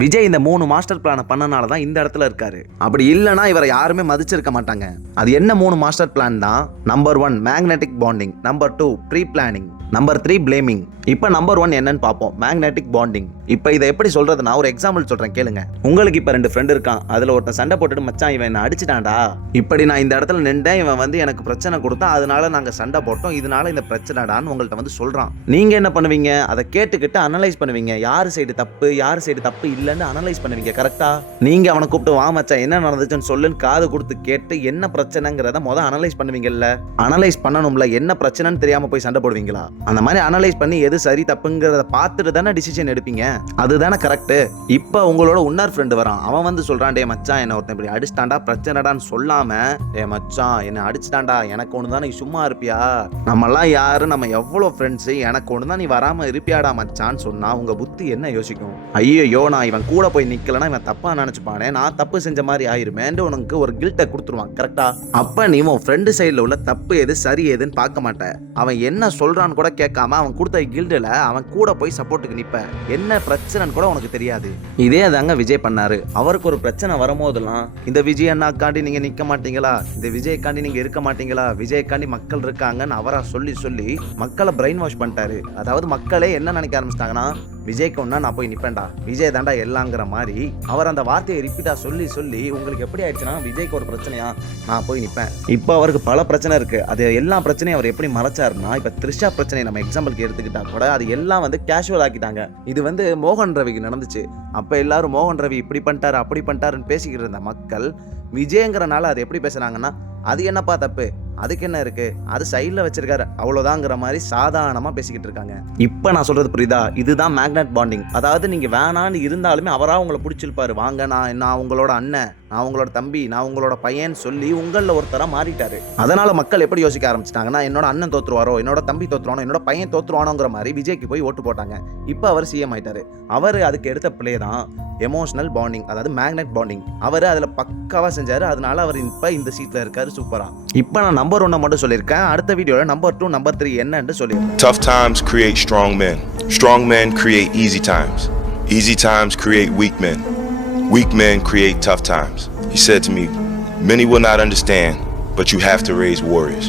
விஜய் இந்த 3 மாஸ்டர் பிளானை பண்ணனால தான் இந்த இடத்துல இருக்காரு. அப்படி இல்லைன்னா இவரை யாருமே மதிச்சிருக்க மாட்டாங்க. அது என்ன 3 மாஸ்டர் பிளான் தான்? Number 1 magnetic bonding, number 2 pre planning, number 3 blaming. இப்போ நம்பர் 1 என்னன்னு பார்ப்போம், மேக்னெட்டிக் பாண்டிங். இப்போ இதை எப்படி சொல்றதுன்னா ஒரு எக்ஸாம்பிள் சொல்றேன் கேளுங்க. உங்களுக்கு இப்போ 2 ஃப்ரெண்ட் இருக்கான். அதுல ஒருத்தன் சண்டை போட்டுட்டு மச்சான் இவன் என்ன அடிச்சிட்டான்டா, இப்படி நான் இந்த இடத்துல நின்றேன், இவன் வந்து எனக்கு பிரச்சனை கொடுத்தான், அதனால நாங்க சண்டை போட்டோம், இதனால இந்த பிரச்சனைடான்னு உங்கள்கிட்ட வந்து சொல்றான். நீங்க என்ன பண்ணுவீங்க? அதை கேட்டுக்கிட்டு அனலைஸ் பண்ணுவீங்க. யாரு சைடு தப்பு யாரு சைடு தப்பு இல்லைன்னு அனலைஸ் பண்ணுவீங்க. கரெக்டா? நீங்க அவனை கூப்பிட்டு வா மச்சான் என்ன நடந்துச்சுன்னு சொல்லுன்னு காது கொடுத்து கேட்டு என்ன பிரச்சனைங்கிறத அனலைஸ் பண்ணுவீங்கல்ல. அனலைஸ் பண்ணணும்ல, என்ன பிரச்சனைன்னு தெரியாம போய் சண்டை போடுவீங்களா? அந்த மாதிரி அனலைஸ் பண்ணி எது சரி தப்புங்கிறத பார்த்துட்டு தானே டிசிஷன் எடுப்பீங்க. அதுதானே கரெக்ட். இப்போ உங்களோட இன்னொரு ஃப்ரெண்டு வரான். அவன் வந்து சொல்றான், டே மச்சான் என்ன ஒருத்தன் இப்படி அடிச்சிட்டாண்டா பிரச்சனைடான்னு சொல்லாம, டே மச்சான் என்ன அடிச்சிட்டாண்டா எனக்கு ஒன்று தான், நீ சும்மா இருப்பியா, நம்மெல்லாம் யாரு, நம்ம எவ்வளோ ஃப்ரெண்ட்ஸு, எனக்கு ஒன்று தான், நீ வராம இருப்பியாடா மச்சான்னு சொன்னா உங்க புத்தி என்ன யோசிக்கும்? ஐயோ நான் இவன் கூட போய் நிக்கலன்னா இவன் தப்பா நினைச்சுப்பானே, நான் தப்பு செஞ்ச மாதிரி ஆயிருமேன்னு உனக்கு ஒரு கில்ட்டை கொடுத்துருவான். கரெக்டா? அப்ப நீ உன் ஃப்ரெண்டு சைடில் உள்ள தப்பு எது சரி எதுன்னு பார்க்க மாட்டேன். அவன் என்ன சொல்றான்னு கூட கேட்காம அவன் கொடுத்த கில்டில் அவன் கூட போய் சப்போர்ட்டுக்கு நிற்ப. என்ன பிரச்சனைன்னு கூட உனக்கு தெரியாது. இதே தாங்க விஜய் பண்ணாரு. அவருக்கு ஒரு பிரச்சனை வரும்போதெல்லாம் இந்த விஜய் அண்ணாக்காண்டி நீங்க நிக்க மாட்டீங்களா, இந்த விஜய்க்காண்டி நீங்க இருக்க மாட்டீங்களா, விஜய்க்காண்டி மக்கள் இருக்காங்கன்னு அவரா சொல்லி சொல்லி மக்களை பிரெயின் வாஷ் பண்ணிட்டாரு. அதாவது மக்களே என்ன நினைக்க ஆரம்பிச்சிட்டாங்கன்னா, விஜய்க்கு ஒன்னா நான் போய் நிப்பேன்டா, விஜய் தாண்டா எல்லாங்கிற மாதிரி அவர் அந்த வார்த்தையை ரிப்பீட்டா சொல்லி சொல்லி உங்களுக்கு எப்படி ஆயிடுச்சுன்னா, விஜய்க்கு ஒரு பிரச்சனையா நான் போய் நிப்பேன். இப்போ அவருக்கு பல பிரச்சனை இருக்கு. அது எல்லா பிரச்சனையும் அவர் எப்படி மறைச்சாருன்னா, இப்ப த்ரிஷா பிரச்சனை நம்ம எக்ஸாம்பிளுக்கு எடுத்துக்கிட்டா கூட அது எல்லாம் வந்து கேஷுவல் ஆக்கிட்டாங்க. இது வந்து மோகன் ரவிக்கு நடந்துச்சு. அப்ப எல்லாரும் மோகன் ரவி இப்படி பண்ணிட்டாரு அப்படி பண்ணிட்டாருன்னு பேசிக்கிட்டு இருந்த மக்கள் விஜயங்கிறனால அது எப்படி பேசுறாங்கன்னா, அது என்னப்பா தப்பு, அதுக்கு என்ன இருக்கு, அது சைடில் வச்சிருக்காரு அவ்வளோதாங்கிற மாதிரி சாதாரணமாக பேசிக்கிட்டு இருக்காங்க. இப்போ நான் சொல்றது புரியுதா? இதுதான் மேக்னெட் பாண்டிங். அதாவது நீங்கள் வேணான்னு இருந்தாலுமே அவராக உங்களை பிடிச்சிருப்பாரு. வாங்க நான் உங்களோட அண்ணன், நான் உங்களோட தம்பி, நான் உங்களோட பையன் சொல்லி உங்களில் ஒருத்தராக மாறிட்டாரு. அதனால மக்கள் எப்படி யோசிக்க ஆரம்பிச்சிட்டாங்கன்னா, என்னோட அண்ணன் தோற்றுவாரோ, என்னோட தம்பி தோற்றுவானோ, என்னோட பையன் தோற்றுவானோங்கிற மாதிரி விஜய்க்கு போய் ஓட்டு போட்டாங்க. இப்போ அவர் சிஎம் ஆயிட்டாரு. அவர் அதுக்கு எடுத்த பிளே தான் எமோஷனல் பாண்டிங், அதாவது மேக்னெட் பாண்டிங். அவர் அதில் பக்காவாக செஞ்சாரு. அதனால அவர் இப்போ இந்த சீட்டில் இருக்காரு. சூப்பரா. இப்போ நான் நம்பர் 1 மட்டும் சொல்லியிருக்கேன். அடுத்த வீடியோல நம்பர் 2 நம்பர் 3 என்னன்னு சொல்லியிருக்கேன். Tough times create strong men. Strong men create easy times. Easy times create weak men. Weak men create tough times. He said to me, many will not understand, but you have to raise warriors.